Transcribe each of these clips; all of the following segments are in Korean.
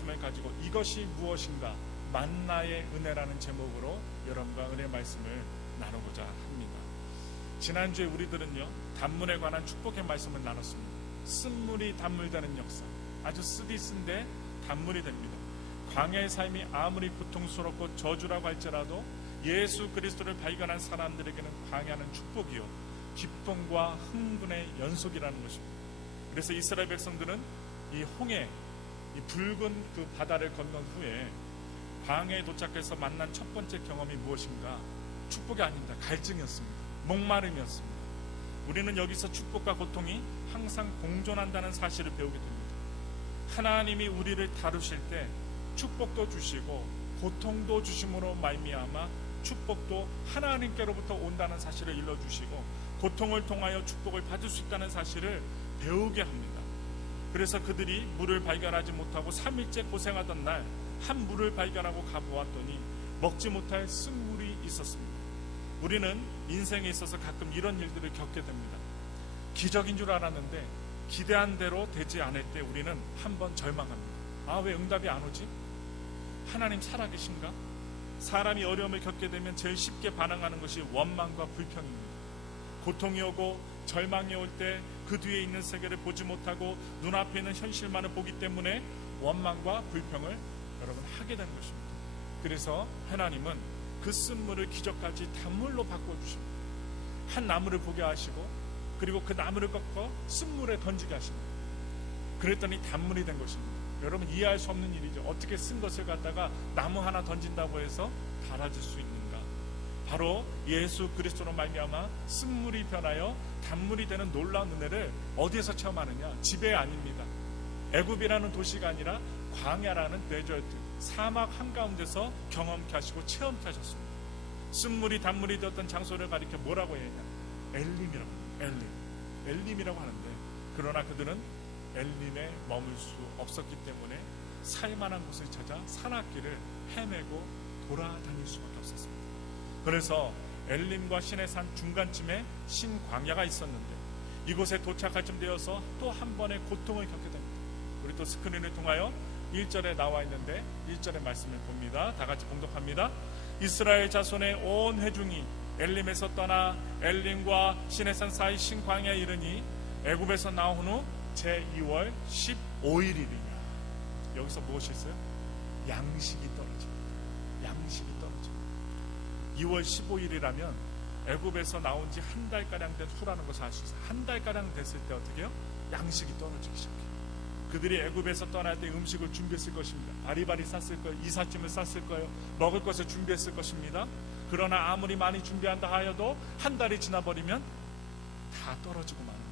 말씀을 가지고 이것이 무엇인가, 만나의 은혜라는 제목으로 여러분과 은혜 말씀을 나누고자 합니다. 지난주에 우리들은요, 단문에 관한 축복의 말씀을 나눴습니다. 쓴물이 단물되는 역사, 아주 쓰디쓴데 단물이 됩니다. 광야의 삶이 아무리 고통스럽고 저주라고 할지라도 예수 그리스도를 발견한 사람들에게는 광야는 축복이요, 기쁨과 흥분의 연속이라는 것입니다. 그래서 이스라엘 백성들은 이 홍해, 이 붉은 그 바다를 건넌 후에 광야에 도착해서 만난 첫 번째 경험이 무엇인가? 축복이 아닙니다. 갈증이었습니다. 목마름이었습니다. 우리는 여기서 축복과 고통이 항상 공존한다는 사실을 배우게 됩니다. 하나님이 우리를 다루실 때 축복도 주시고 고통도 주심으로 말미암아 축복도 하나님께로부터 온다는 사실을 일러주시고 고통을 통하여 축복을 받을 수 있다는 사실을 배우게 합니다. 그래서 그들이 물을 발견하지 못하고 3일째 고생하던 날 한 물을 발견하고 가보았더니 먹지 못할 쓴물이 있었습니다. 우리는 인생에 있어서 가끔 이런 일들을 겪게 됩니다. 기적인 줄 알았는데 기대한 대로 되지 않을 때 우리는 한번 절망합니다. 아, 왜 응답이 안 오지? 하나님 살아계신가? 사람이 어려움을 겪게 되면 제일 쉽게 반응하는 것이 원망과 불평입니다. 고통이 오고 절망이 올 때 그 뒤에 있는 세계를 보지 못하고 눈앞에 있는 현실만을 보기 때문에 원망과 불평을 여러분 하게 되는 것입니다. 그래서 하나님은 그 쓴물을 기적까지 단물로 바꿔주십니다. 한 나무를 보게 하시고 그리고 그 나무를 꺾어 쓴물에 던지게 하십니다. 그랬더니 단물이 된 것입니다. 여러분, 이해할 수 없는 일이죠. 어떻게 쓴 것을 갖다가 나무 하나 던진다고 해서 달아질 수 있는가? 바로 예수 그리스도로 말미암아 쓴물이 변하여 단물이 되는 놀라운 은혜를 어디에서 체험하느냐? 집에 아닙니다. 애굽이라는 도시가 아니라 광야라는 데저트, 사막 한가운데서 경험케 하시고 체험케 하셨습니다. 쓴물이 단물이 되었던 장소를 가리켜 뭐라고 해야 하냐? 엘림이라고 합니다. 엘림이라고 하는데, 그러나 그들은 엘림에 머물 수 없었기 때문에 살만한 곳을 찾아 산악길을 헤매고 돌아다닐 수밖에 없었습니다. 그래서 엘림과 시내산 중간쯤에 신광야가 있었는데 이곳에 도착할 쯤 되어서 또 한 번의 고통을 겪게 됩니다. 우리 또 스크린을 통하여 1절에 나와 있는데 1절의 말씀을 봅니다. 다 같이 봉독합니다. 이스라엘 자손의 온 회중이 엘림에서 떠나 엘림과 시내산 사이 신광야에 이르니 애굽에서 나온 후 제2월 15일이리냐. 여기서 무엇이 있어요? 양식이 떨어집니다. 양식이 떨어집니다. 2월 15일이라면 애굽에서 나온 지 한 달가량 된 후라는 것을 알 수 있어요. 한 달가량 됐을 때 어떻게 해요? 양식이 떨어지기 시작해요. 그들이 애굽에서 떠날 때 음식을 준비했을 것입니다. 바리바리 쌌을 거예요. 이삿짐을 쌌을 거예요. 먹을 것을 준비했을 것입니다. 그러나 아무리 많이 준비한다 하여도 한 달이 지나버리면 다 떨어지고 맙니다.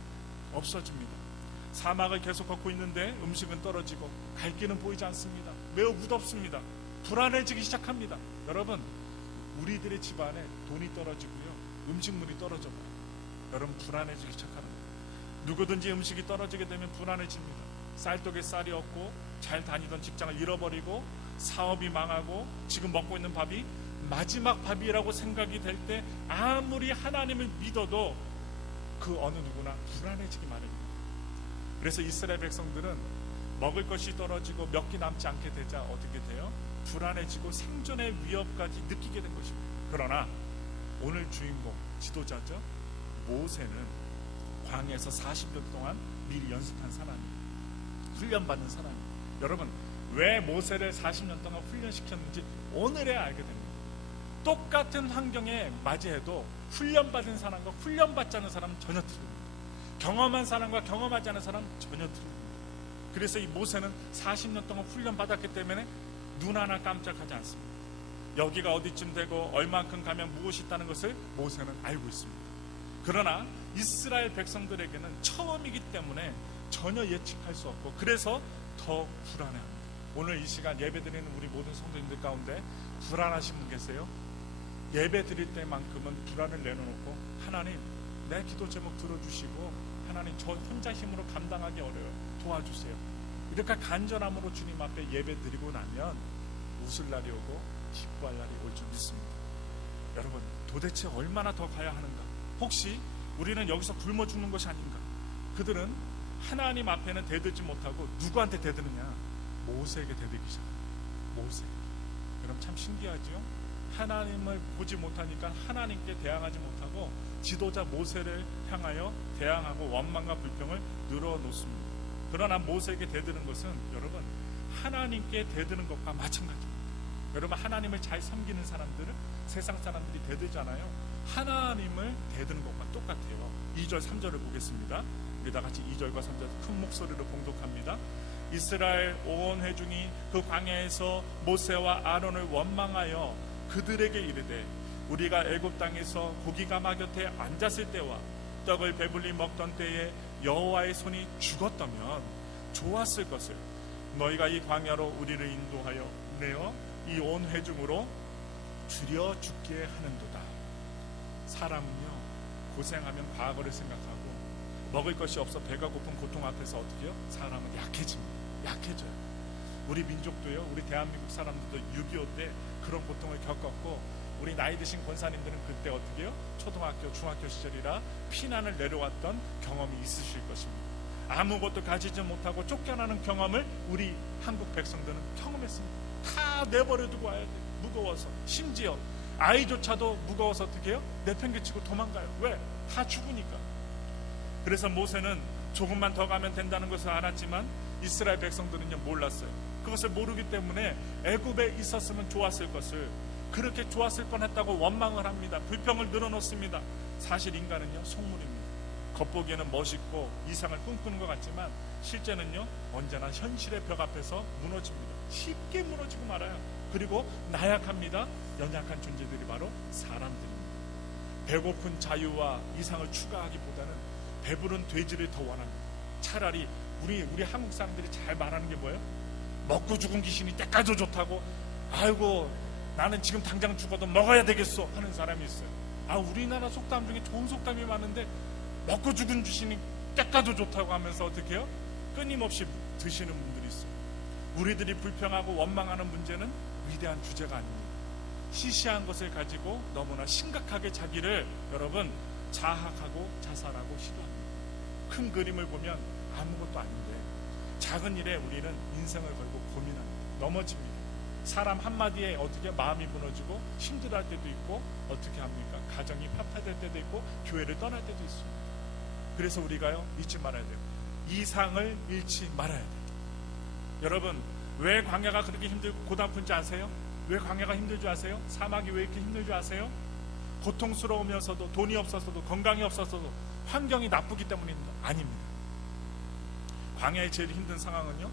없어집니다. 사막을 계속 걷고 있는데 음식은 떨어지고 갈 길은 보이지 않습니다. 매우 무덥습니다. 불안해지기 시작합니다. 여러분, 우리들의 집안에 돈이 떨어지고요, 음식물이 떨어져봐요. 여러분, 불안해지기 시작하는 거예요. 누구든지 음식이 떨어지게 되면 불안해집니다. 쌀떡에 쌀이 없고 잘 다니던 직장을 잃어버리고 사업이 망하고 지금 먹고 있는 밥이 마지막 밥이라고 생각이 될 때 아무리 하나님을 믿어도 그 어느 누구나 불안해지기 마련입니다. 그래서 이스라엘 백성들은 먹을 것이 떨어지고 몇 끼 남지 않게 되자 어떻게 돼요? 불안해지고 생존의 위협까지 느끼게 된 것입니다. 그러나 오늘 주인공, 지도자죠, 모세는 광야에서 40년 동안 미리 연습한 사람이에요. 훈련받은 사람이에요. 여러분, 왜 모세를 40년 동안 훈련시켰는지 오늘에 알게 됩니다. 똑같은 환경에 맞이해도 훈련받은 사람과 훈련받지 않은 사람은 전혀 틀립니다. 경험한 사람과 경험하지 않은 사람은 전혀 틀립니다. 그래서 이 모세는 40년 동안 훈련받았기 때문에 눈 하나 깜짝하지 않습니다. 여기가 어디쯤 되고 얼만큼 가면 무엇이 있다는 것을 모세는 알고 있습니다. 그러나 이스라엘 백성들에게는 처음이기 때문에 전혀 예측할 수 없고 그래서 더 불안해합니다. 오늘 이 시간 예배 드리는 우리 모든 성도님들 가운데 불안하신 분 계세요? 예배 드릴 때만큼은 불안을 내려놓고 하나님, 내 기도 제목 들어주시고 하나님, 저 혼자 힘으로 감당하기 어려워요. 도와주세요. 이렇게 간절함으로 주님 앞에 예배 드리고 나면 웃을 날이 오고 기뻐할 날이 올 줄 믿습니다. 여러분, 도대체 얼마나 더 가야 하는가? 혹시 우리는 여기서 굶어 죽는 것이 아닌가? 그들은 하나님 앞에는 대들지 못하고 누구한테 대드느냐? 모세에게 대들기 시작합니다. 모세. 그럼 참 신기하죠? 하나님을 보지 못하니까 하나님께 대항하지 못하고 지도자 모세를 향하여 대항하고 원망과 불평을 늘어놓습니다. 그러나 모세에게 대드는 것은 여러분 하나님께 대드는 것과 마찬가지입니다. 여러분 하나님을 잘 섬기는 사람들은 세상 사람들이 대들잖아요. 하나님을 대드는 것과 똑같아요. 2절 3절을 보겠습니다. 우리 다 같이 2절과 3절 큰 목소리로 봉독합니다. 이스라엘 온 회중이 그 광야에서 모세와 아론을 원망하여 그들에게 이르되 우리가 애굽 땅에서 고기 가마 곁에 앉았을 때와 떡을 배불리 먹던 때에 여호와의 손이 죽었다면 좋았을 것을 너희가 이 광야로 우리를 인도하여 내어 이 온 회중으로 줄여 죽게 하는도다. 사람은요 고생하면 과거를 생각하고 먹을 것이 없어 배가 고픈 고통 앞에서 어떻게 해요? 사람은 약해집니다. 약해져요. 우리 민족도요, 우리 대한민국 사람들도 6.25 때 그런 고통을 겪었고 우리 나이 드신 권사님들은 그때 어떻게 해요? 초등학교, 중학교 시절이라 피난을 내려왔던 경험이 있으실 것입니다. 아무것도 가지지 못하고 쫓겨나는 경험을 우리 한국 백성들은 경험했습니다. 다 내버려두고 와야 돼요. 무거워서. 심지어 아이조차도 무거워서 어떻게 해요? 내팽개치고 도망가요. 왜? 다 죽으니까. 그래서 모세는 조금만 더 가면 된다는 것을 알았지만 이스라엘 백성들은요 몰랐어요. 그것을 모르기 때문에 애굽에 있었으면 좋았을 것을 그렇게 좋았을 뻔했다고 원망을 합니다. 불평을 늘어놓습니다. 사실 인간은요 속물입니다. 겉보기에는 멋있고 이상을 꿈꾸는 것 같지만 실제는요 언제나 현실의 벽 앞에서 무너집니다. 쉽게 무너지고 말아요. 그리고 나약합니다. 연약한 존재들이 바로 사람들입니다. 배고픈 자유와 이상을 추가하기보다는 배부른 돼지를 더 원합니다. 차라리 우리 한국 사람들이 잘 말하는 게 뭐예요? 먹고 죽은 귀신이 때까지 좋다고. 아이고 나는 지금 당장 죽어도 먹어야 되겠어 하는 사람이 있어요. 우리나라 속담 중에 좋은 속담이 많은데 먹고 죽은 귀신이 때까지 좋다고 하면서 어떻게 해요? 끊임없이 드시는 분들이 있어요. 우리들이 불평하고 원망하는 문제는 위대한 주제가 아닙니다. 시시한 것을 가지고 너무나 심각하게 자기를 여러분 자학하고 자살하고 시도합니다. 큰 그림을 보면 아무것도 아닌데 작은 일에 우리는 인생을 걸고 고민합니다. 넘어집니다. 사람 한마디에 어떻게 마음이 무너지고 힘들어할 때도 있고 어떻게 합니까? 가정이 파탄될 때도 있고 교회를 떠날 때도 있습니다. 그래서 우리가요 잊지 말아야 돼요. 이상을 잃지 말아야 돼요. 여러분 왜 광야가 그렇게 힘들고 고단픈지 아세요? 왜 광야가 힘들지 아세요? 사막이 왜 이렇게 힘들지 아세요? 고통스러우면서도 돈이 없어서도 건강이 없어서도 환경이 나쁘기 때문입니다. 아닙니다. 광야의 제일 힘든 상황은요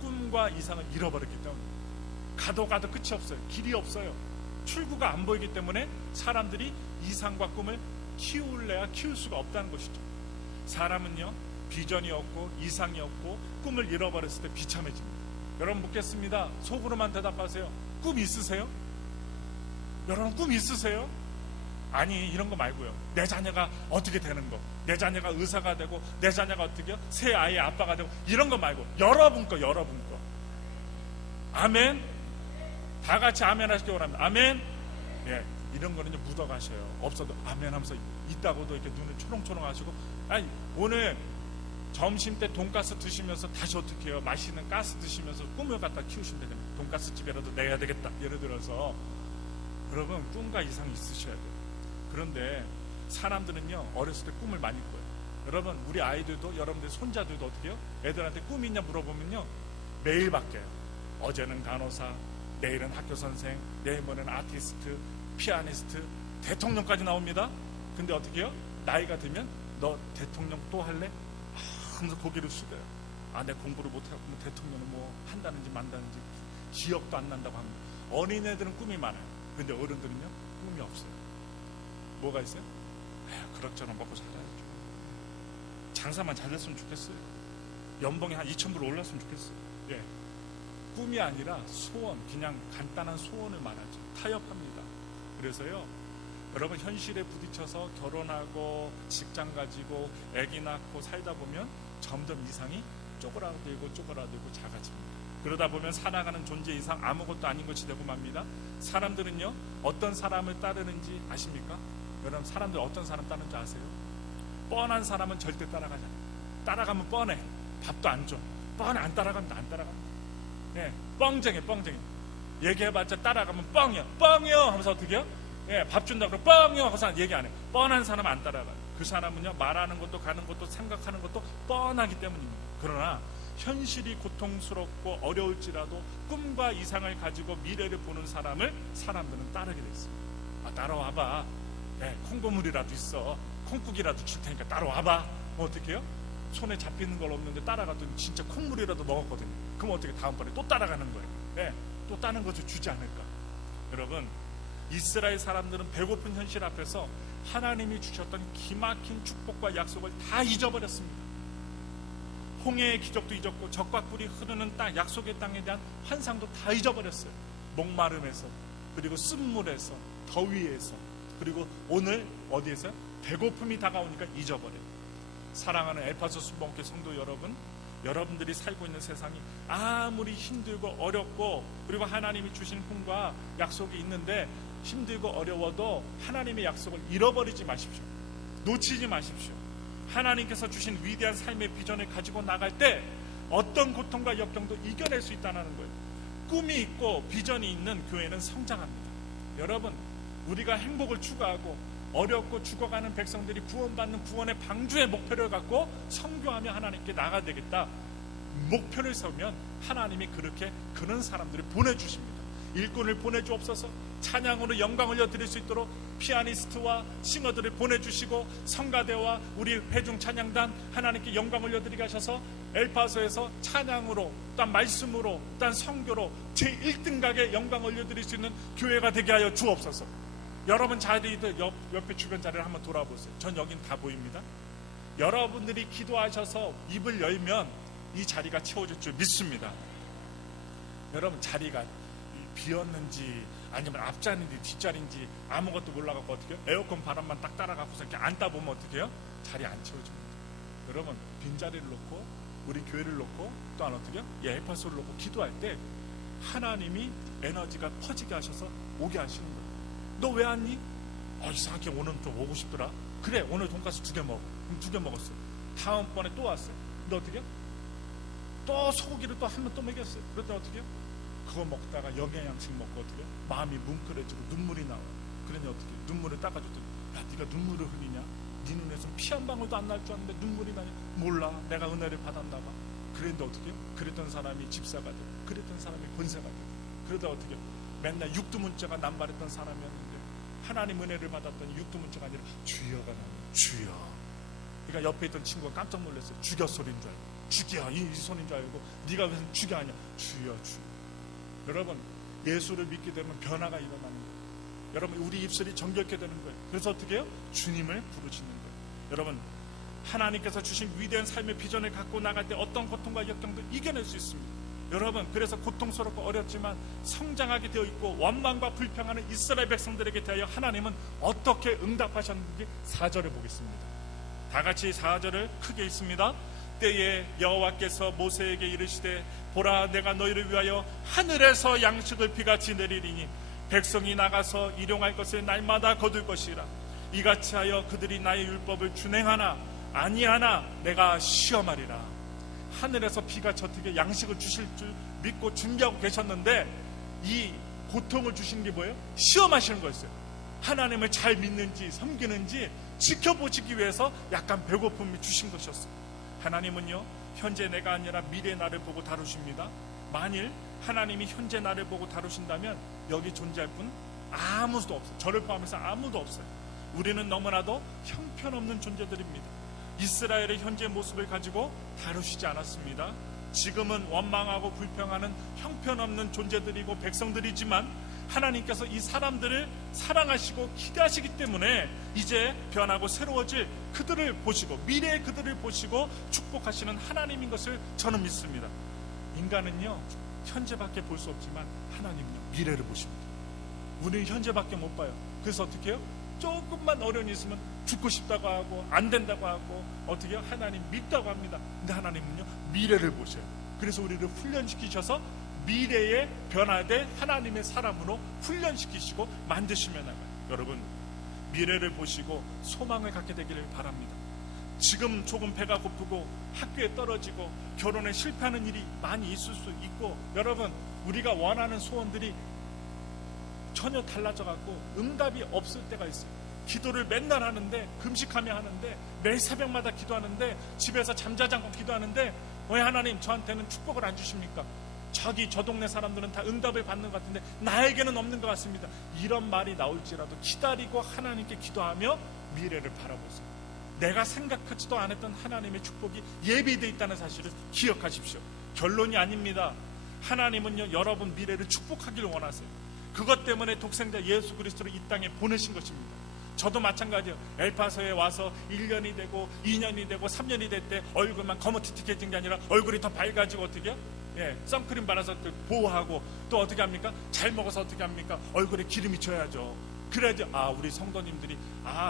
꿈과 이상을 잃어버렸기 때문입니다. 가도 끝이 없어요. 길이 없어요. 출구가 안 보이기 때문에 사람들이 이상과 꿈을 키울래야 키울 수가 없다는 것이죠. 사람은요 비전이 없고 이상이 없고 꿈을 잃어버렸을 때 비참해집니다. 여러분 묻겠습니다. 속으로만 대답하세요. 꿈 있으세요? 여러분 꿈 있으세요? 아니 이런 거 말고요. 내 자녀가 어떻게 되는 거, 내 자녀가 의사가 되고 내 자녀가 어떻게 새 아이의 아빠가 되고 이런 거 말고 여러분 거. 아멘. 다 같이 아멘 하시기 바랍니다. 아멘. 예, 이런 거는요 묻어가셔요. 없어도 아멘 하면서 있다고도 이렇게 눈을 초롱초롱 하시고 오늘 점심 때 돈가스 드시면서 다시 어떻게 해요? 맛있는 가스 드시면서 꿈을 갖다 키우시면 됩니다. 돈가스 집이라도 내야 되겠다. 예를 들어서 여러분 꿈과 이상이 있으셔야 돼요. 그런데 사람들은요 어렸을 때 꿈을 많이 꿔요. 여러분 우리 아이들도 여러분들 손자들도 어떻게 해요? 애들한테 꿈이 있냐 물어보면요 매일 바뀌어요. 어제는 간호사, 내일은 학교 선생, 내일 모레는 아티스트, 피아니스트, 대통령까지 나옵니다. 근데 어떻게 해요? 나이가 들면 너 대통령 또 할래? 하면서 고개를 숙여요. 내 공부를 못해갖고 대통령을 뭐 한다는지 만다는지 기억도 안 난다고 합니다. 어린애들은 꿈이 많아요. 근데 어른들은요 꿈이 없어요. 뭐가 있어요? 그럭저럭 먹고 살아야죠. 장사만 잘 됐으면 좋겠어요. 연봉이 한 2,000불 올랐으면 좋겠어요. 예. 꿈이 아니라 소원, 그냥 간단한 소원을 말하죠. 타협합니다. 그래서요 여러분 현실에 부딪혀서 결혼하고 직장 가지고 아기 낳고 살다 보면 점점 이상이 쪼그라들고 작아집니다. 그러다 보면 살아가는 존재 이상 아무것도 아닌 것이 되고 맙니다. 사람들은요 어떤 사람을 따르는지 아십니까? 여러분 사람들 어떤 사람 따르는지 아세요? 뻔한 사람은 절대 따라가지 않아요. 따라가면 뻔해. 밥도 안 줘. 뻔해. 안 따라갑니다. 예, 뻥쟁이. 얘기해봤자 따라가면 뻥이야. 뻥이요 하면서 어떻게 해요? 예, 밥 준다고 그러고 뻥이요 하고서 얘기 안 해. 뻔한 사람은 안 따라가요. 그 사람은요, 말하는 것도 가는 것도 생각하는 것도 뻔하기 때문입니다. 그러나 현실이 고통스럽고 어려울지라도 꿈과 이상을 가지고 미래를 보는 사람들은 따르게 돼 있어요. 따라와봐. 네, 콩고물이라도 있어. 콩국이라도 줄 테니까 따라와봐. 뭐 어떻게 해요? 손에 잡히는 걸 없는데 따라가더니 진짜 콩물이라도 먹었거든요. 그럼 어떻게 다음번에 또 따라가는 거예요? 네, 또 다른 것을 주지 않을까? 여러분, 이스라엘 사람들은 배고픈 현실 앞에서 하나님이 주셨던 기막힌 축복과 약속을 다 잊어버렸습니다. 홍해의 기적도 잊었고 적과 꿀이 흐르는 땅, 약속의 땅에 대한 환상도 다 잊어버렸어요. 목마름에서, 그리고 쓴물에서, 더위에서, 그리고 오늘 어디에서? 배고픔이 다가오니까 잊어버려요. 사랑하는 에파소스 본교 성도 여러분, 여러분들이 살고 있는 세상이 아무리 힘들고 어렵고 그리고 하나님이 주신 꿈과 약속이 있는데 힘들고 어려워도 하나님의 약속을 잃어버리지 마십시오. 놓치지 마십시오. 하나님께서 주신 위대한 삶의 비전을 가지고 나갈 때 어떤 고통과 역경도 이겨낼 수 있다는 거예요. 꿈이 있고 비전이 있는 교회는 성장합니다. 여러분, 우리가 행복을 추구하고 어렵고 죽어가는 백성들이 구원받는 구원의 방주의 목표를 갖고 선교하며 하나님께 나가야 되겠다. 목표를 세우면 하나님이 그렇게 그런 사람들을 보내주십니다. 일꾼을 보내주옵소서. 찬양으로 영광을 올려드릴 수 있도록 피아니스트와 싱어들을 보내주시고 성가대와 우리 회중 찬양단 하나님께 영광을 올려드리게 하셔서 엘파소에서 찬양으로 또 말씀으로 또 선교로 제1등각의 영광을 올려드릴 수 있는 교회가 되게 하여 주옵소서. 여러분 자리들 옆에 주변 자리를 한번 돌아보세요. 전 여긴 다 보입니다. 여러분들이 기도하셔서 입을 열면 이 자리가 채워질 줄 믿습니다. 여러분 자리가 비었는지 아니면 앞자리인지 뒷자리인지 아무것도 몰라갖고 어떻게 해요? 에어컨 바람만 딱 따라가고서 이렇게 앉다 보면 어떻게 해요? 자리 안 채워집니다. 여러분 빈자리를 놓고 우리 교회를 놓고 또한 어떻게 해요? 에파소를 놓고 기도할 때 하나님이 에너지가 퍼지게 하셔서 오게 하시는 거예요. 너 왜 왔니? 이상하게 오늘 좀 오고 싶더라. 그래, 오늘 돈가스 2개 먹어. 그럼 2개 먹었어. 다음번에 또 왔어요. 근데 어떻게 해요? 또 소고기를 또 한 번 또 먹였어요. 그랬더니 어떻게 해요? 그거 먹다가 영양식 먹고 어떻게 해요? 마음이 뭉클해지고 눈물이 나와요. 그러니 어떻게 해요? 눈물을 닦아줬더니 야, 네가 눈물을 흘리냐? 네 눈에서 피 한 방울도 안 날 줄 알았는데 눈물이 나냐? 몰라, 내가 은혜를 받았나 봐. 그랬는데 어떻게 해요? 그랬던 사람이 집사가 돼요. 그랬던 사람이 권세가 돼요. 그러다 어떻게 해요? 맨날 육두문자가 남발했던 사람이었는데 하나님 은혜를 받았더니 육두문자가 아니라 주여가 나오는 주여. 그러니까 옆에 있던 친구가 깜짝 놀랐어요. 주여 소리인 줄 알고, 주여 이 소리인 줄 알고, 네가 무슨 주여 아니야, 주여. 여러분 예수를 믿게 되면 변화가 일어나는 거예요. 여러분 우리 입술이 정결케 되는 거예요. 그래서 어떻게 해요? 주님을 부르시는 거예요. 여러분 하나님께서 주신 위대한 삶의 비전을 갖고 나갈 때 어떤 고통과 역경도 이겨낼 수 있습니다. 여러분 그래서 고통스럽고 어렵지만 성장하게 되어 있고 원망과 불평하는 이스라엘 백성들에게 대하여 하나님은 어떻게 응답하셨는지 4절을 보겠습니다. 다 같이 4절을 크게 읽습니다. 때에 여호와께서 모세에게 이르시되 보라, 내가 너희를 위하여 하늘에서 양식을 비같이 내리리니 백성이 나가서 일용할 것을 날마다 거둘 것이라. 이같이 하여 그들이 나의 율법을 준행하나 아니하나 내가 시험하리라. 하늘에서 비같이 어떻게 양식을 주실 줄 믿고 준비하고 계셨는데 이 고통을 주신 게 뭐예요? 시험하시는 거였어요. 하나님을 잘 믿는지 섬기는지 지켜보시기 위해서 약간 배고픔이 주신 것이었어요. 하나님은요, 현재 내가 아니라 미래 나를 보고 다루십니다. 만일 하나님이 현재 나를 보고 다루신다면 여기 존재할 분 아무도 없어요. 저를 포함해서 아무도 없어요. 우리는 너무나도 형편없는 존재들입니다. 이스라엘의 현재 모습을 가지고 다루시지 않았습니다. 지금은 원망하고 불평하는 형편없는 존재들이고 백성들이지만 하나님께서 이 사람들을 사랑하시고 기대하시기 때문에 이제 변하고 새로워질 그들을 보시고 미래의 그들을 보시고 축복하시는 하나님인 것을 저는 믿습니다. 인간은요 현재밖에 볼 수 없지만 하나님은요 미래를 보십니다. 우리는 현재밖에 못 봐요. 그래서 어떻게 해요? 조금만 어려움이 있으면 죽고 싶다고 하고 안 된다고 하고 어떻게 해요? 하나님 믿다고 합니다. 근데 하나님은요 미래를 보셔요. 그래서 우리를 훈련시키셔서 미래에 변화될 하나님의 사람으로 훈련시키시고 만드시며 나가요. 여러분 미래를 보시고 소망을 갖게 되기를 바랍니다. 지금 조금 배가 고프고 학교에 떨어지고 결혼에 실패하는 일이 많이 있을 수 있고, 여러분 우리가 원하는 소원들이 전혀 달라져갖고 응답이 없을 때가 있어요. 기도를 맨날 하는데, 금식하며 하는데, 매일 새벽마다 기도하는데, 집에서 잠자지 않고 기도하는데 왜 하나님 저한테는 축복을 안 주십니까? 저 동네 사람들은 다 응답을 받는 것 같은데 나에게는 없는 것 같습니다. 이런 말이 나올지라도 기다리고 하나님께 기도하며 미래를 바라보세요. 내가 생각하지도 않았던 하나님의 축복이 예비되어 있다는 사실을 기억하십시오. 결론이 아닙니다. 하나님은요, 여러분 미래를 축복하기를 원하세요. 그것 때문에 독생자 예수 그리스도를 이 땅에 보내신 것입니다. 저도 마찬가지예요. 엘파소에 와서 1년이 되고 2년이 되고 3년이 될 때 얼굴만 거뭇튀튀해진 게 아니라 얼굴이 더 밝아지고, 어떻게 선크림 발라서 보호하고, 또 어떻게 합니까? 잘 먹어서 어떻게 합니까? 얼굴에 기름이 져야죠. 그래야지 우리 성도님들이,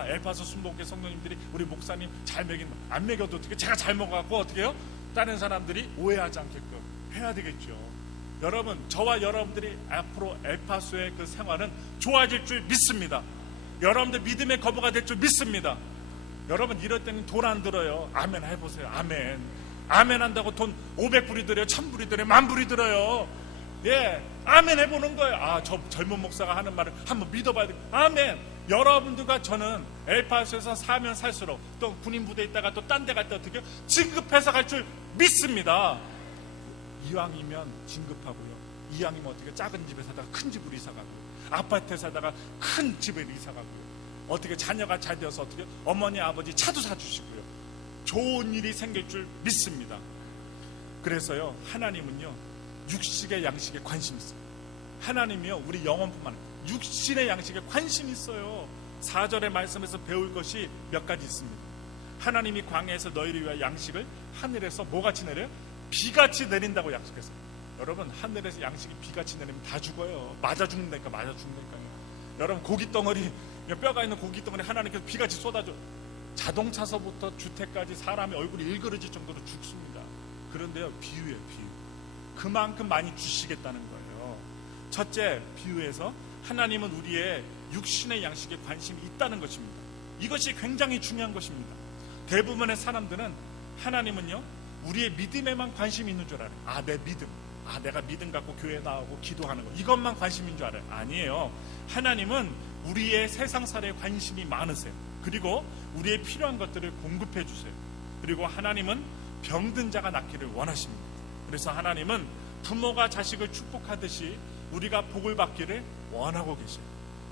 엘파소 순복의 성도님들이 우리 목사님 잘 안 먹여도 어떻게, 제가 잘 먹어갖고 어떻게 해요? 다른 사람들이 오해하지 않게끔 해야 되겠죠. 여러분, 저와 여러분들이 앞으로 엘파소의 그 생활은 좋아질 줄 믿습니다. 여러분들 믿음의 거부가 될 줄 믿습니다. 여러분 이럴 때는 돈 안 들어요. 아멘 해보세요. 아멘. 아멘 한다고 돈 500불이 들어요, 1000불이 들어요, 10,000불이 들어요. 예, 아멘 해보는 거예요. 저 젊은 목사가 하는 말을 한번 믿어봐야 돼요. 아멘. 여러분들과 저는 엘파소에서 살면 살수록, 또 군인부대에 있다가 또 딴 데 갈 때 어떻게 진급해서 갈 줄 믿습니다. 이왕이면 진급하고요, 이왕이면 어떻게 작은 집에 사다가 큰 집으로 이사가고, 아파트에 사다가 큰 집에 이사가고요, 어떻게 자녀가 잘 되어서 어떻게 어머니 아버지 차도 사주시고요, 좋은 일이 생길 줄 믿습니다. 그래서요, 하나님은요 육식의 양식에 관심 있어요. 하나님이요 우리 영혼뿐만 아니라 육신의 양식에 관심 있어요. 4절의 말씀에서 배울 것이 몇 가지 있습니다. 하나님이 광야에서 너희를 위하여 양식을 하늘에서 뭐같이 내려요? 비같이 내린다고 약속했어요. 여러분, 하늘에서 양식이 비같이 내리면 다 죽어요. 맞아 죽는다니까, 맞아 죽는다니까요. 여러분, 고깃덩어리, 뼈가 있는 고깃덩어리 하나님께서 비같이 쏟아줘. 자동차서부터 주택까지 사람의 얼굴이 일그러질 정도로 죽습니다. 그런데요, 비유예요, 비유. 그만큼 많이 주시겠다는 거예요. 첫째, 비유에서 하나님은 우리의 육신의 양식에 관심이 있다는 것입니다. 이것이 굉장히 중요한 것입니다. 대부분의 사람들은 하나님은요 우리의 믿음에만 관심이 있는 줄 알아요. 내 믿음, 내가 믿음 갖고 교회 나오고 기도하는 거, 이것만 관심인 줄 알아요. 아니에요. 하나님은 우리의 세상살에 관심이 많으세요. 그리고 우리의 필요한 것들을 공급해 주세요. 그리고 하나님은 병든 자가 낫기를 원하십니다. 그래서 하나님은 부모가 자식을 축복하듯이 우리가 복을 받기를 원하고 계세요.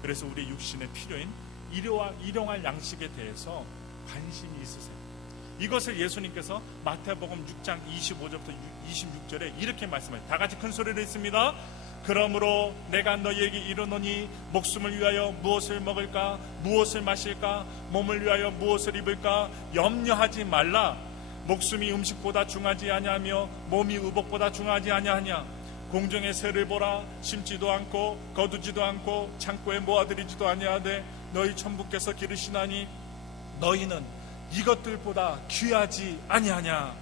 그래서 우리 육신의 필요인 일용할 양식에 대해서 관심이 있으세요. 이것을 예수님께서 마태복음 6장 25절부터 26절에 이렇게 말씀하세요. 다 같이 큰 소리를 했습니다. 그러므로 내가 너희에게 이르노니 목숨을 위하여 무엇을 먹을까, 무엇을 마실까, 몸을 위하여 무엇을 입을까 염려하지 말라. 목숨이 음식보다 중하지 아니하며 몸이 의복보다 중하지 아니하냐. 공중의 새를 보라. 심지도 않고 거두지도 않고 창고에 모아들이지도 아니하되 너희 천부께서 기르시나니 너희는 이것들보다 귀하지 아니하냐.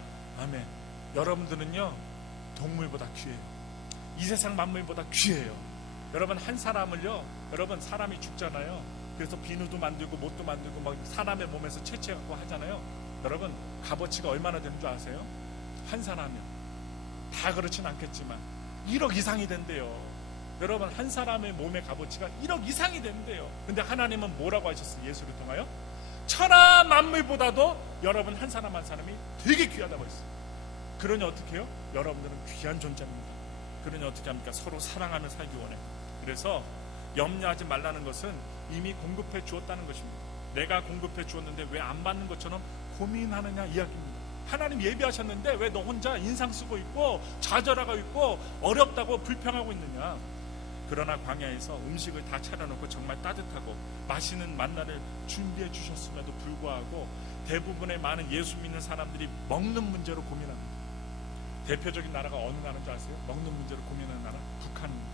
아멘. 여러분들은요 동물보다 귀해요. 이 세상 만물보다 귀해요. 여러분, 한 사람을요, 여러분 사람이 죽잖아요. 그래서 비누도 만들고 못도 만들고 막 사람의 몸에서 채취해갖고 하잖아요. 여러분, 값어치가 얼마나 되는 줄 아세요? 한 사람이요. 다 그렇진 않겠지만 1억 이상이 된대요. 여러분, 한 사람의 몸의 값어치가 1억 이상이 된대요. 근데 하나님은 뭐라고 하셨어요? 예수를 통하여 천하 만물보다도 여러분 한 사람 한 사람이 되게 귀하다고 했어요. 그러니 어떻게 해요? 여러분들은 귀한 존재입니다. 그러니 어떻게 합니까? 서로 사랑하며 살기 원해요. 그래서 염려하지 말라는 것은 이미 공급해 주었다는 것입니다. 내가 공급해 주었는데 왜 안 받는 것처럼 고민하느냐 이야기입니다. 하나님 예비하셨는데 왜 너 혼자 인상 쓰고 있고 좌절하고 있고 어렵다고 불평하고 있느냐. 그러나 광야에서 음식을 다 차려놓고 정말 따뜻하고 맛있는 만나를 준비해 주셨음에도 불구하고 대부분의 많은 예수 믿는 사람들이 먹는 문제로 고민합니다. 대표적인 나라가 어느 나라인 줄 아세요? 먹는 문제로 고민하는 나라? 북한입니다.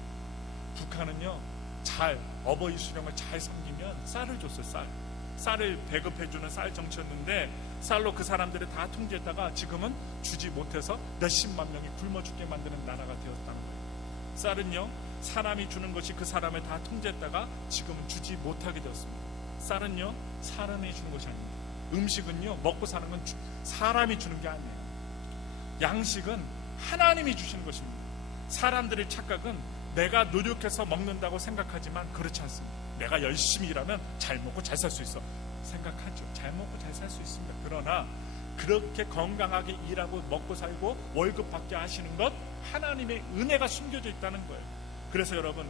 북한은요 어버이 수령을 잘 섬기면 쌀을 줬어요. 쌀을 배급해주는 쌀 정치였는데 쌀로 그 사람들을 다 통제했다가 지금은 주지 못해서 몇십만 명이 굶어 죽게 만드는 나라가 되었다는 거예요. 쌀은요 사람이 주는 것이 그 사람을 다 통제했다가 지금은 주지 못하게 되었습니다. 쌀은요 사람이 주는 것이 아닙니다. 음식은요, 먹고 사는 건 사람이 주는 게 아니에요. 양식은 하나님이 주시는 것입니다. 사람들의 착각은 내가 노력해서 먹는다고 생각하지만 그렇지 않습니다. 내가 열심히 일하면 잘 먹고 잘 살 수 있어 생각하죠. 잘 먹고 잘 살 수 있습니다. 그러나 그렇게 건강하게 일하고 먹고 살고 월급 받게 하시는 것, 하나님의 은혜가 숨겨져 있다는 거예요. 그래서 여러분,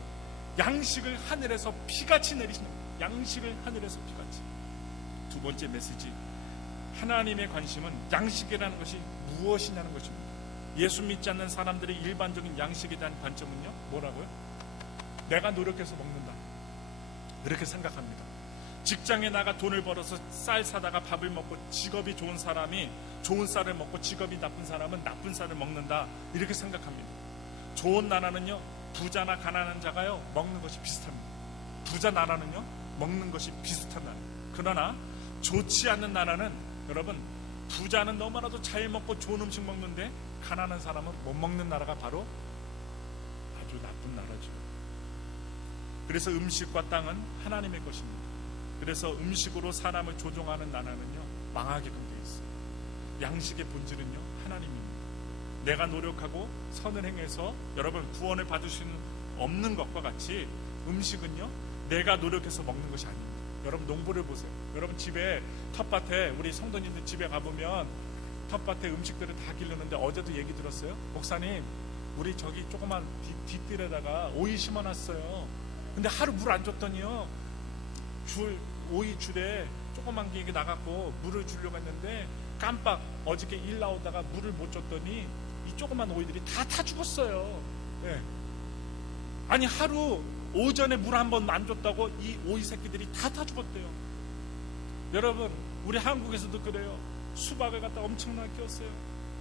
양식을 하늘에서 피같이 내리시는 거예요. 양식을 하늘에서 피같이. 두 번째 메시지, 하나님의 관심은 양식이라는 것이 무엇이냐는 것입니다. 예수 믿지 않는 사람들의 일반적인 양식에 대한 관점은요, 뭐라고요? 내가 노력해서 먹는다, 이렇게 생각합니다. 직장에 나가 돈을 벌어서 쌀 사다가 밥을 먹고, 직업이 좋은 사람이 좋은 쌀을 먹고 직업이 나쁜 사람은 나쁜 쌀을 먹는다, 이렇게 생각합니다. 좋은 나라는요, 부자나 가난한 자가요 먹는 것이 비슷합니다. 부자 나라는요 먹는 것이 비슷한 나라. 그러나 좋지 않는 나라는, 여러분, 부자는 너무나도 잘 먹고 좋은 음식 먹는데 가난한 사람은 못 먹는 나라가 바로 아주 나쁜 나라죠. 그래서 음식과 땅은 하나님의 것입니다. 그래서 음식으로 사람을 조종하는 나라는요 망하게끔 되어 있어요. 양식의 본질은요 하나님입니다. 내가 노력하고 선을 행해서 여러분 구원을 받을 수는 없는 것과 같이 음식은요 내가 노력해서 먹는 것이 아닙니다. 여러분 농부를 보세요. 여러분 집에 텃밭에, 우리 성도님들 집에 가보면 텃밭에 음식들을 다 기르는데, 어제도 얘기 들었어요. 목사님, 우리 저기 조그만 뒷뜰에다가 오이 심어놨어요. 근데 하루 물 안 줬더니요 오이 줄에 조그만 게 나갔고 물을 주려고 했는데 깜빡 어저께 일 나오다가 물을 못 줬더니 이 조그만 오이들이 다 타 죽었어요. 네. 아니 하루 오전에 물 한 번 안 줬다고 이 오이 새끼들이 다 타 죽었대요. 여러분, 우리 한국에서도 그래요. 수박을 갖다 엄청나게 키웠어요.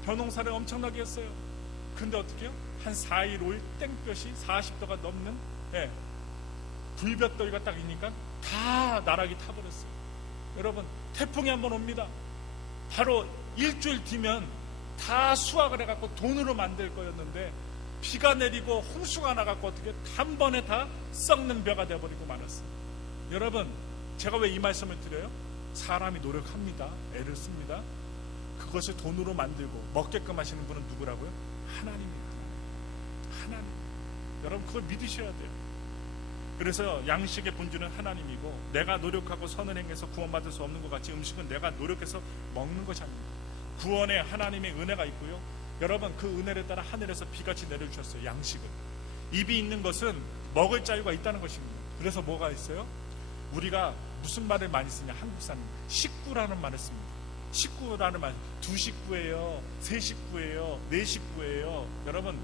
벼농사를 엄청나게 했어요. 근데 어떻게 해요? 한 4일 5일 땡볕이 40도가 넘는 불볕더위가 딱 있으니까 다 나락이 타버렸어요. 여러분, 태풍이 한번 옵니다. 바로 일주일 뒤면 다 수확을 해갖고 돈으로 만들 거였는데 비가 내리고 홍수가 나갖고 어떻게 한 번에 다 썩는 벼가 되어버리고 말았어요. 여러분, 제가 왜 이 말씀을 드려요? 사람이 노력합니다. 애를 씁니다. 그것을 돈으로 만들고 먹게끔 하시는 분은 누구라고요? 하나님입니다. 하나님. 여러분, 그걸 믿으셔야 돼요. 그래서 양식의 본질은 하나님이고, 내가 노력하고 선을 행해서 구원받을 수 없는 것 같이 음식은 내가 노력해서 먹는 것이 아닙니다. 구원에 하나님의 은혜가 있고요. 여러분, 그 은혜를 따라 하늘에서 비같이 내려주셨어요. 양식은. 입이 있는 것은 먹을 자유가 있다는 것입니다. 그래서 뭐가 있어요? 우리가 무슨 말을 많이 쓰냐, 한국 사람 식구라는 말을 씁니다. 식구라는 말, 2식구예요, 3식구예요, 4식구예요. 여러분,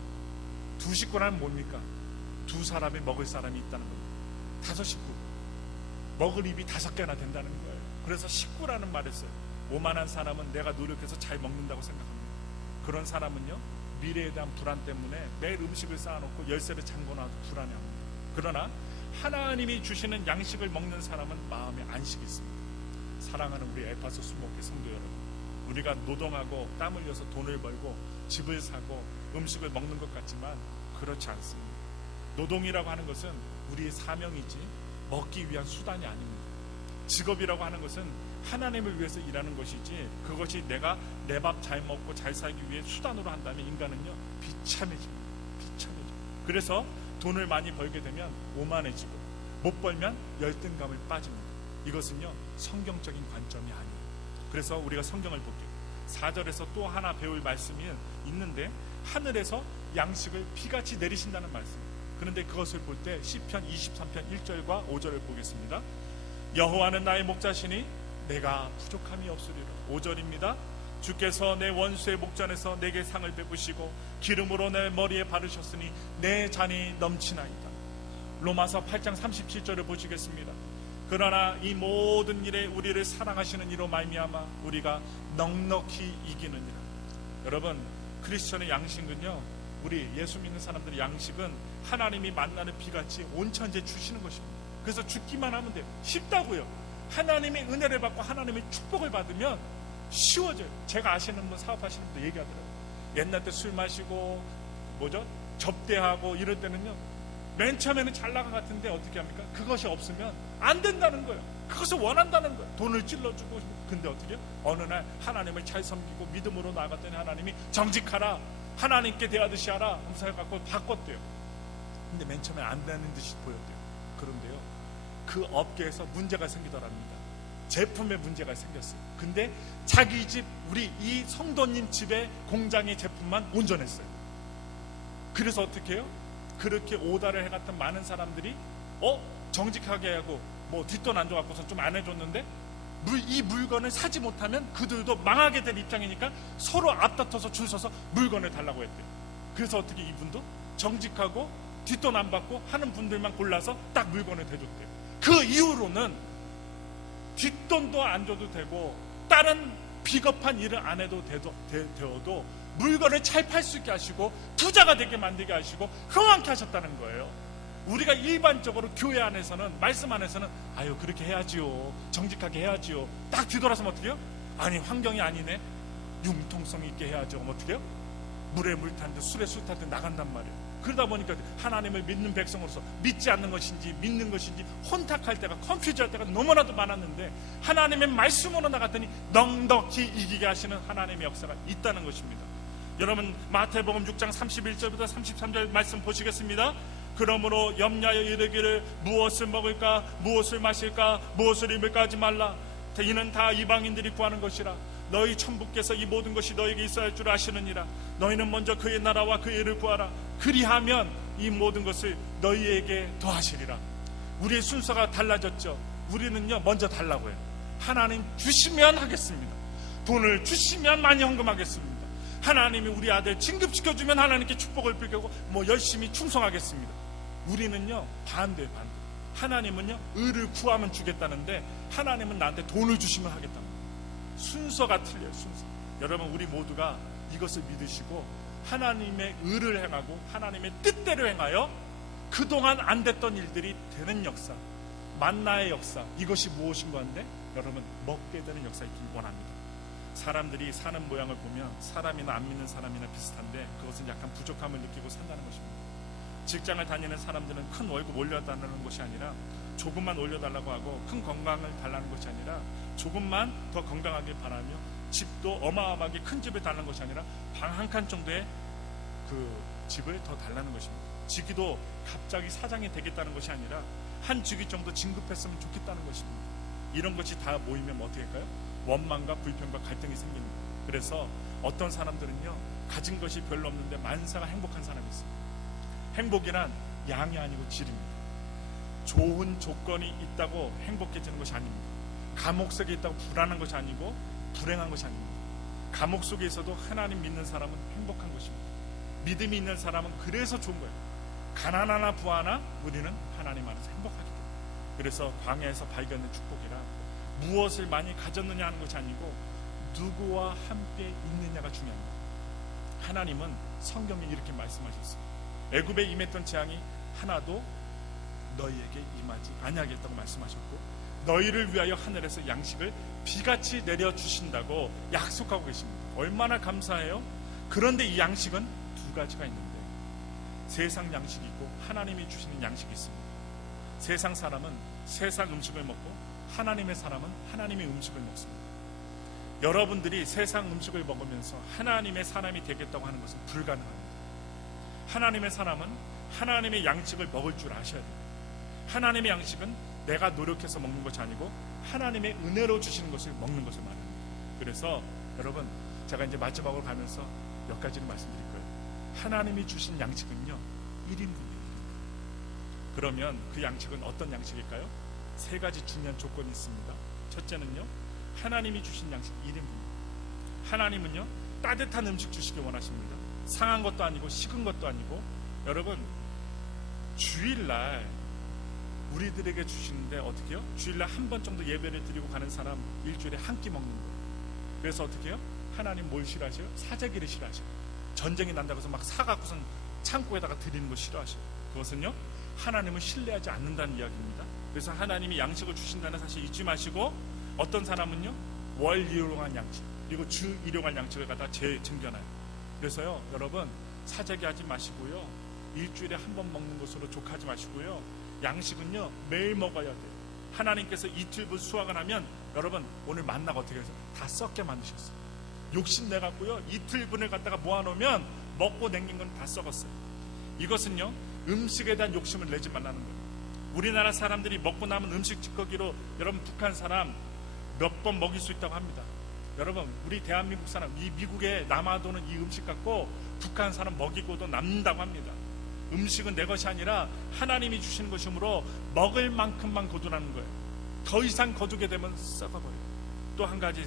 2식구라는 뭡니까? 2사람이 먹을 사람이 있다는 겁니다. 5식구, 먹을 입이 5개나 된다는 거예요. 그래서 식구라는 말을 써요. 오만한 사람은 내가 노력해서 잘 먹는다고 생각합니다. 그런 사람은요 미래에 대한 불안 때문에 매일 음식을 쌓아놓고 열쇠를 잠궈놔도 불안해합니다. 그러나 하나님이 주시는 양식을 먹는 사람은 마음에 안식이 있습니다. 사랑하는 우리 에파소스 목회 성도 여러분, 우리가 노동하고 땀 흘려서 돈을 벌고 집을 사고 음식을 먹는 것 같지만 그렇지 않습니다. 노동이라고 하는 것은 우리의 사명이지 먹기 위한 수단이 아닙니다. 직업이라고 하는 것은 하나님을 위해서 일하는 것이지, 그것이 내가 내 밥 잘 먹고 잘 살기 위해 수단으로 한다면 인간은요 비참해집니다. 비참해집니다. 그래서 돈을 많이 벌게 되면 오만해지고, 못 벌면 열등감을 빠집니다. 이것은요 성경적인 관점이 아니에요. 그래서 우리가 성경을 볼게요. 4절에서 또 하나 배울 말씀이 있는데, 하늘에서 양식을 비같이 내리신다는 말씀. 그런데 그것을 볼 때 시편 23편 1절과 5절을 보겠습니다. 여호와는 나의 목자시니 내가 부족함이 없으리라. 5절입니다. 주께서 내 원수의 목전에서 내게 상을 베푸시고 기름으로 내 머리에 바르셨으니 내 잔이 넘치나이다. 로마서 8장 37절을 보시겠습니다. 그러나 이 모든 일에 우리를 사랑하시는 이로 말미암아 우리가 넉넉히 이기느니라. 여러분, 크리스천의 양식은요, 우리 예수 믿는 사람들의 양식은 하나님이 만나는 비같이 온천지에 주시는 것입니다. 그래서 죽기만 하면 돼요. 쉽다고요. 하나님의 은혜를 받고 하나님의 축복을 받으면 쉬워져요. 제가 아시는 분, 사업하시는 분들 얘기하더라고요. 옛날 때 술 마시고 접대하고 이럴 때는요 맨 처음에는 잘 나간 것 같은데 어떻게 합니까? 그것이 없으면 안 된다는 거예요. 그것을 원한다는 거예요. 돈을 찔러주고. 근데 어떻게 해요? 어느 날 하나님을 잘 섬기고 믿음으로 나아갔더니 하나님이 정직하라, 하나님께 대하듯이 하라 하면서 해갖고 바꿨대요. 근데 맨 처음에 안 되는 듯이 보였대요. 그런데요, 그 업계에서 문제가 생기더랍니다. 제품에 문제가 생겼어요. 근데 자기 집, 우리 이 성도님 집의 공장의 제품만 온전했어요. 그래서 어떻게 해요? 그렇게 오다를 해갔던 많은 사람들이 정직하게 하고 뭐 뒷돈 안 줘갖고서 좀 안 해줬는데 이 물건을 사지 못하면 그들도 망하게 될 입장이니까 서로 앞다퉈서 줄 서서 물건을 달라고 했대요. 그래서 어떻게 이분도 정직하고 뒷돈 안 받고 하는 분들만 골라서 딱 물건을 대줬대요. 그 이후로는 뒷돈도 안 줘도 되고 다른 비겁한 일을 안 해도 되어도 물건을 잘 팔 수 있게 하시고 부자가 되게 만들게 하시고 흥왕케 하셨다는 거예요. 우리가 일반적으로 교회 안에서는, 말씀 안에서는 아유 그렇게 해야지요, 정직하게 해야지요. 딱 뒤돌아서면 어떻게 해요? 아니 환경이 아니네, 융통성 있게 해야죠. 어떻게 해요? 물에 물 타는데 술에 술 탈 때 나간단 말이에요. 그러다 보니까 하나님을 믿는 백성으로서 믿지 않는 것인지 믿는 것인지 혼탁할 때가, 컨퓨즈할 때가 너무나도 많았는데 하나님의 말씀으로 나갔더니 넉넉히 이기게 하시는 하나님의 역사가 있다는 것입니다. 여러분 마태복음 6장 31절부터 33절 말씀 보시겠습니다. 그러므로 염려하여 이르기를 무엇을 먹을까, 무엇을 마실까, 무엇을 입을까 하지 말라. 이는 다 이방인들이 구하는 것이라. 너희 천부께서 이 모든 것이 너에게 있어야 할 줄 아시느니라. 너희는 먼저 그의 나라와 그의 일을 구하라. 그리하면 이 모든 것을 너희에게 더하시리라. 우리의 순서가 달라졌죠. 우리는요 먼저 달라고 해요. 하나님 주시면 하겠습니다. 돈을 주시면 많이 헌금하겠습니다. 하나님이 우리 아들 진급시켜주면 하나님께 축복을 빌고 뭐 열심히 충성하겠습니다. 우리는요 반대예요. 반대. 하나님은요 의를 구하면 주겠다는데 하나님은 나한테 돈을 주시면 하겠다는 거예요. 순서가 틀려요. 순서. 여러분 우리 모두가 이것을 믿으시고 하나님의 의를 행하고 하나님의 뜻대로 행하여 그동안 안 됐던 일들이 되는 역사, 만나의 역사, 이것이 무엇인가 한데 여러분 먹게 되는 역사 있길 원합니다. 사람들이 사는 모양을 보면 사람이나 안 믿는 사람이나 비슷한데 그것은 약간 부족함을 느끼고 산다는 것입니다. 직장을 다니는 사람들은 큰 월급 올려달라는 것이 아니라 조금만 올려달라고 하고 큰 건강을 달라는 것이 아니라 조금만 더 건강하길 바라며 집도 어마어마하게 큰 집을 달라는 것이 아니라 방 한 칸 정도의 그 집을 더 달라는 것입니다. 직위도 갑자기 사장이 되겠다는 것이 아니라 한 직위 정도 진급했으면 좋겠다는 것입니다. 이런 것이 다 모이면 어떻게 할까요? 원망과 불평과 갈등이 생깁니다. 그래서 어떤 사람들은요 가진 것이 별로 없는데 만사가 행복한 사람이 있어요. 행복이란 양이 아니고 질입니다. 좋은 조건이 있다고 행복해지는 것이 아닙니다. 감옥 속에 있다고 불안한 것이 아니고 불행한 것이 아닙니다. 감옥 속에 있어도 하나님 믿는 사람은 행복한 것입니다. 믿음이 있는 사람은 그래서 좋은 거예요. 가난하나 부하나 우리는 하나님 안에서 행복하기 때문에. 그래서 광야에서 발견된 축복이라 무엇을 많이 가졌느냐 하는 것이 아니고 누구와 함께 있느냐가 중요합니다. 하나님은 성경에 이렇게 말씀하셨어요. 애굽에 임했던 재앙이 하나도 너희에게 임하지 아니하겠다고 말씀하셨고 너희를 위하여 하늘에서 양식을 비같이 내려주신다고 약속하고 계십니다. 얼마나 감사해요. 그런데 이 양식은 두 가지가 있는데 세상 양식이 있고 하나님이 주시는 양식이 있습니다. 세상 사람은 세상 음식을 먹고 하나님의 사람은 하나님의 음식을 먹습니다. 여러분들이 세상 음식을 먹으면서 하나님의 사람이 되겠다고 하는 것은 불가능합니다. 하나님의 사람은 하나님의 양식을 먹을 줄 아셔야 돼요. 하나님의 양식은 내가 노력해서 먹는 것이 아니고 하나님의 은혜로 주시는 것을 먹는 것을 말합니다. 그래서 여러분 제가 이제 마지막으로 가면서 몇 가지를 말씀드릴 거예요. 하나님이 주신 양식은요 1인분이에요. 그러면 그 양식은 어떤 양식일까요? 세 가지 중요한 조건이 있습니다. 첫째는요 하나님이 주신 양식 1인분입니다. 하나님은요 따뜻한 음식 주시길 원하십니다. 상한 것도 아니고 식은 것도 아니고. 여러분 주일날 우리들에게 주시는데 어떻게 해요? 주일날 한 번 정도 예배를 드리고 가는 사람 일주일에 한 끼 먹는 거예요. 그래서 어떻게 해요? 하나님 뭘 싫어하셔요? 사재기를 싫어하셔요. 전쟁이 난다고 해서 막 사갖고선 창고에다가 드리는 거 싫어하셔요. 그것은요 하나님을 신뢰하지 않는다는 이야기입니다. 그래서 하나님이 양식을 주신다는 사실 잊지 마시고 어떤 사람은요 월 일용할 양식 그리고 주 일용할 양식을 갖다 챙겨놔요. 그래서요 여러분 사재기 하지 마시고요 일주일에 한 번 먹는 것으로 족하지 마시고요. 양식은요 매일 먹어야 돼요. 하나님께서 이틀분 수확을 하면 여러분 오늘 만나가 어떻게 해서 다 썩게 만드셨어요. 욕심 내갖고요 이틀분을 갖다가 모아놓으면 먹고 남긴 건 다 썩었어요. 이것은요 음식에 대한 욕심을 내지 말라는 거예요. 우리나라 사람들이 먹고 남은 음식 찌꺼기로 여러분 북한 사람 몇 번 먹일 수 있다고 합니다. 여러분 우리 대한민국 사람 이 미국에 남아도는 이 음식 갖고 북한 사람 먹이고도 남는다고 합니다. 음식은 내 것이 아니라 하나님이 주시는 것이므로 먹을 만큼만 거두라는 거예요. 더 이상 거두게 되면 썩어버려요. 또 한 가지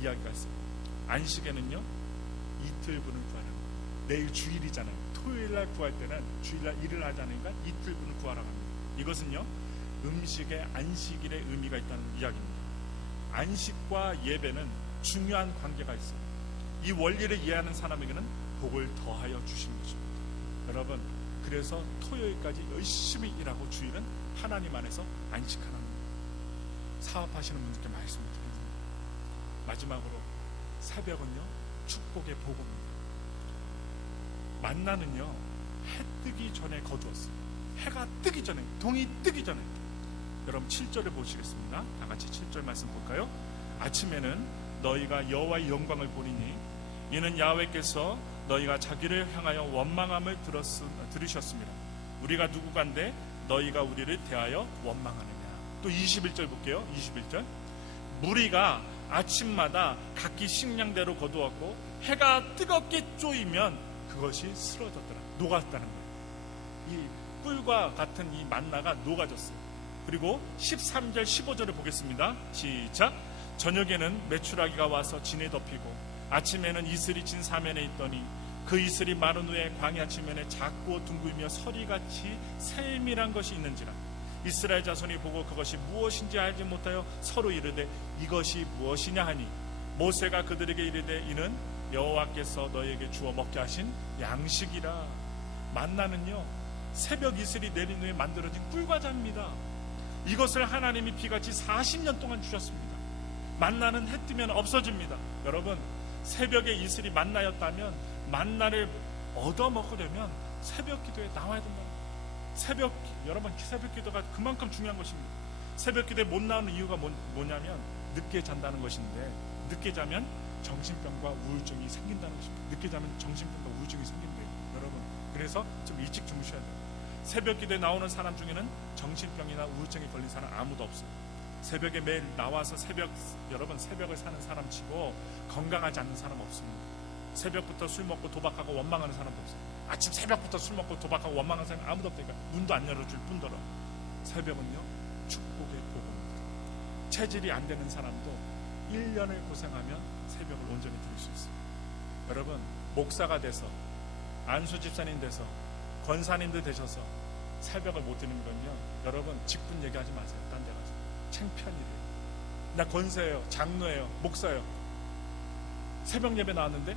이야기가 있어요. 안식에는요 이틀분을 구하라는 거예요. 내일 주일이잖아요. 토요일날 구할 때는 주일날 일을 하지 않으니까 이틀분을 구하라고 합니다. 이것은요 음식의 안식일의 의미가 있다는 이야기입니다. 안식과 예배는 중요한 관계가 있어요. 이 원리를 이해하는 사람에게는 복을 더하여 주시는 것입니다. 여러분 그래서 토요일까지 열심히 일하고 주일은 하나님 안에서 안식하는 겁니다. 사업하시는 분들께 말씀을 드립니다. 마지막으로 새벽은요 축복의 보고입니다. 만나는요 해 뜨기 전에 거두었어요. 해가 뜨기 전에, 동이 뜨기 전에. 여러분 7절을 보시겠습니다. 다 같이 7절 말씀 볼까요? 아침에는 너희가 여호와의 영광을 보리니 이는 야훼께서 너희가 자기를 향하여 원망함을 들으셨습니다. 우리가 누구간데 너희가 우리를 대하여 원망하느냐. 또 21절 볼게요. 21절 무리가 아침마다 각기 식량대로 거두었고 해가 뜨겁게 쪼이면 그것이 쓰러졌더라. 녹았다는 거예요. 이 꿀과 같은 이 만나가 녹아졌어요. 그리고 13절 15절을 보겠습니다. 시작. 저녁에는 메추라기가 와서 진에 덮이고 아침에는 이슬이 진 사면에 있더니 그 이슬이 마른 후에 광야 지면에 작고 둥글며 서리같이 세밀한 것이 있는지라. 이스라엘 자손이 보고 그것이 무엇인지 알지 못하여 서로 이르되 이것이 무엇이냐 하니 모세가 그들에게 이르되 이는 여호와께서 너희에게 주어 먹게 하신 양식이라. 만나는요 새벽 이슬이 내린 후에 만들어진 꿀과자입니다. 이것을 하나님이 비같이 40년 동안 주셨습니다. 만나는 해 뜨면 없어집니다. 여러분 새벽에 이슬이 만나였다면 만나를 얻어 먹으려면 새벽 기도에 나와야 된다. 여러분 새벽 기도가 그만큼 중요한 것입니다. 새벽 기도에 못 나오는 이유가 뭐냐면 늦게 잔다는 것인데 늦게 자면 정신병과 우울증이 생긴다는 것입니다. 늦게 자면 정신병과 우울증이 생긴대요. 여러분 그래서 좀 일찍 주무셔야 돼요. 새벽 기도에 나오는 사람 중에는 정신병이나 우울증이 걸린 사람 아무도 없어요. 새벽에 매일 나와서 여러분 새벽을 사는 사람 치고 건강하지 않는 사람 없습니다. 새벽부터 술 먹고 도박하고 원망하는 사람도 없어요. 아침 새벽부터 술 먹고 도박하고 원망하는 사람 아무도 없다니까. 문도 안 열어줄 뿐더러 새벽은요 축복의 보고입니다. 체질이 안 되는 사람도 1년을 고생하면 새벽을 온전히 들을 수 있어요. 여러분 목사가 돼서 안수 집사님 돼서 권사님들 되셔서 새벽을 못 드는 건요 여러분 직분 얘기하지 마세요. 딴 데 가서 창피한일이에요. 나 권사예요, 장로예요, 목사예요. 새벽 예배 나왔는데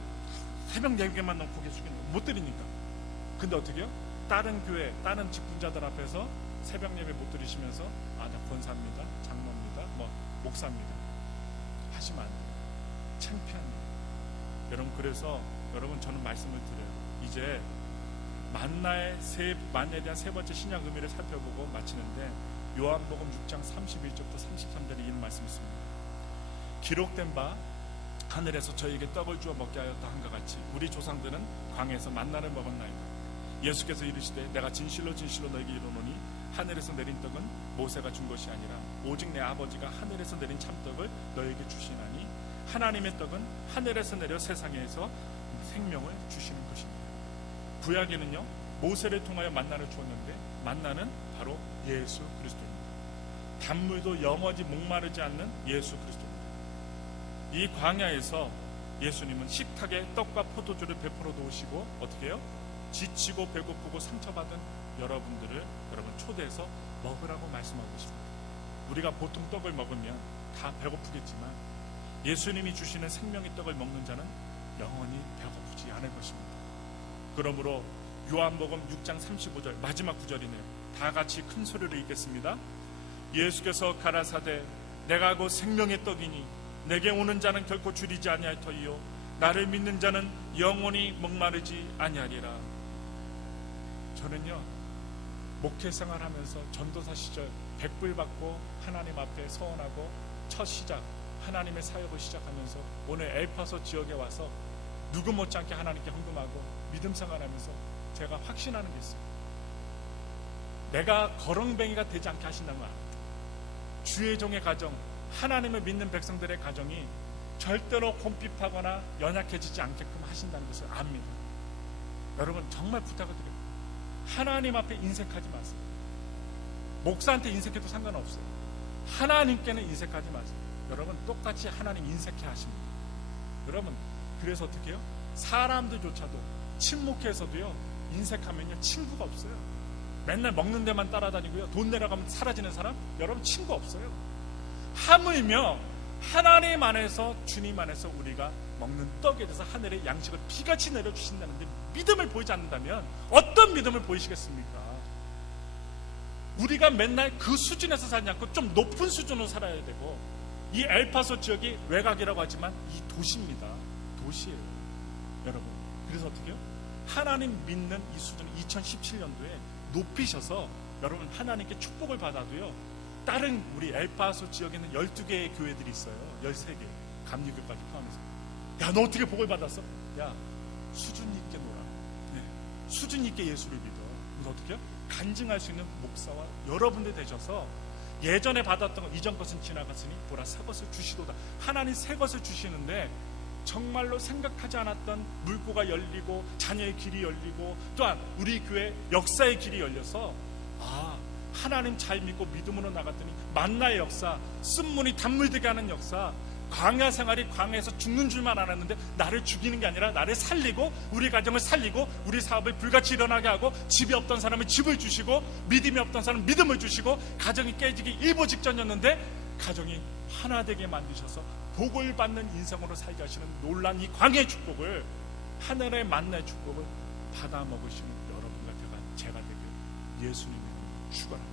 새벽 예배만 놓고 계시긴 못 드리니까. 근데 어떻게 해요? 다른 교회, 다른 직분자들 앞에서 새벽 예배 못 드리시면서 나 권사입니다, 장로입니다, 목사입니다 하시면 안 돼요. 창피한 일이에요. 여러분 그래서 여러분 저는 말씀을 드려요. 이제 만나에 대한 세 번째 신약 의미를 살펴보고 마치는데 요한복음 6장 31절부터 33절에 이런 말씀이 있습니다. 기록된 바 하늘에서 저에게 떡을 주어 먹게 하였다 한것 같이 우리 조상들은 광야에서 만나를 먹었나이다. 예수께서 이르시되 내가 진실로 진실로 너에게 이르노니 하늘에서 내린 떡은 모세가 준 것이 아니라 오직 내 아버지가 하늘에서 내린 참떡을 너에게 주시나니 하나님의 떡은 하늘에서 내려 세상에서 생명을 주시는 것입니다. 구약에는요 모세를 통하여 만나를 주었는데 만나는 바로 예수 그리스도입니다. 단물도 영원히 목마르지 않는 예수 그리스도입니다. 이 광야에서 예수님은 식탁에 떡과 포도주를 베풀어 놓으시고 어떻게 해요? 지치고 배고프고 상처받은 여러분들을 여러분 초대해서 먹으라고 말씀하고 계십니다. 우리가 보통 떡을 먹으면 다 배고프겠지만 예수님이 주시는 생명의 떡을 먹는 자는 영원히 배고프지 않을 것입니다. 그러므로 요한복음 6장 35절 마지막 구절이네요. 다 같이 큰 소리로 읽겠습니다. 예수께서 가라사대 내가 곧 생명의 떡이니 내게 오는 자는 결코 줄이지 아니할 터이요 나를 믿는 자는 영원히 목마르지 아니하리라. 저는요, 목회 생활하면서 전도사 시절 100불 받고 하나님 앞에 서원하고 첫 시작, 하나님의 사역을 시작하면서 오늘 엘파소 지역에 와서 누구 못지않게 하나님께 헌금하고 믿음 생활하면서 제가 확신하는 게 있어요. 내가 거렁뱅이가 되지 않게 하신다는 거 압니다. 주의 종의 가정, 하나님을 믿는 백성들의 가정이 절대로 곰핍하거나 연약해지지 않게끔 하신다는 것을 압니다. 여러분 정말 부탁을 드립니다. 하나님 앞에 인색하지 마세요. 목사한테 인색해도 상관없어요. 하나님께는 인색하지 마세요. 여러분 똑같이 하나님 인색해 하십니다. 여러분 그래서 어떻게 해요? 사람들조차도 친목해서도요, 인색하면요 친구가 없어요. 맨날 먹는 데만 따라다니고요, 돈 내려가면 사라지는 사람, 여러분 친구 없어요. 하물며 하나님 안에서, 주님 안에서 우리가 먹는 떡에 대해서 하늘의 양식을 비같이 내려주신다는데 믿음을 보이지 않는다면 어떤 믿음을 보이시겠습니까? 우리가 맨날 그 수준에서 살지 않고 좀 높은 수준으로 살아야 되고, 이 엘파소 지역이 외곽이라고 하지만 이 도시입니다. 도시예요. 여러분 그래서 어떻게 해요? 하나님 믿는 이 수준을 2017년도에 높이셔서 여러분 하나님께 축복을 받아도요, 다른 우리 엘파소 지역에는 12개의 교회들이 있어요. 13개 감리교까지 포함해서. 야, 너 어떻게 복을 받았어? 야, 수준 있게 놀아. 네, 수준 있게 예수를 믿어. 그래서 어떻게 해요? 간증할 수 있는 목사와 여러분들 되셔서 예전에 받았던 것, 이전 것은 지나갔으니 보라 새 것을 주시도다. 하나님 새 것을 주시는데 정말로 생각하지 않았던 물고가 열리고 자녀의 길이 열리고 또한 우리 교회 역사의 길이 열려서, 아, 하나님 잘 믿고 믿음으로 나갔더니 만나의 역사, 쓴문이 단물되게 하는 역사, 광야 생활이 광야에서 죽는 줄만 알았는데 나를 죽이는 게 아니라 나를 살리고 우리 가정을 살리고 우리 사업을 불같이 일어나게 하고, 집이 없던 사람은 집을 주시고 믿음이 없던 사람은 믿음을 주시고, 가정이 깨지기 일보 직전이었는데 가정이 하나 되게 만드셔서 복을 받는 인생으로 살게 하시는 놀란 이 광야의 축복을, 하늘의 만나의 축복을 받아 먹으시는 여러분과 제가 되길 예수님의 축원합니다.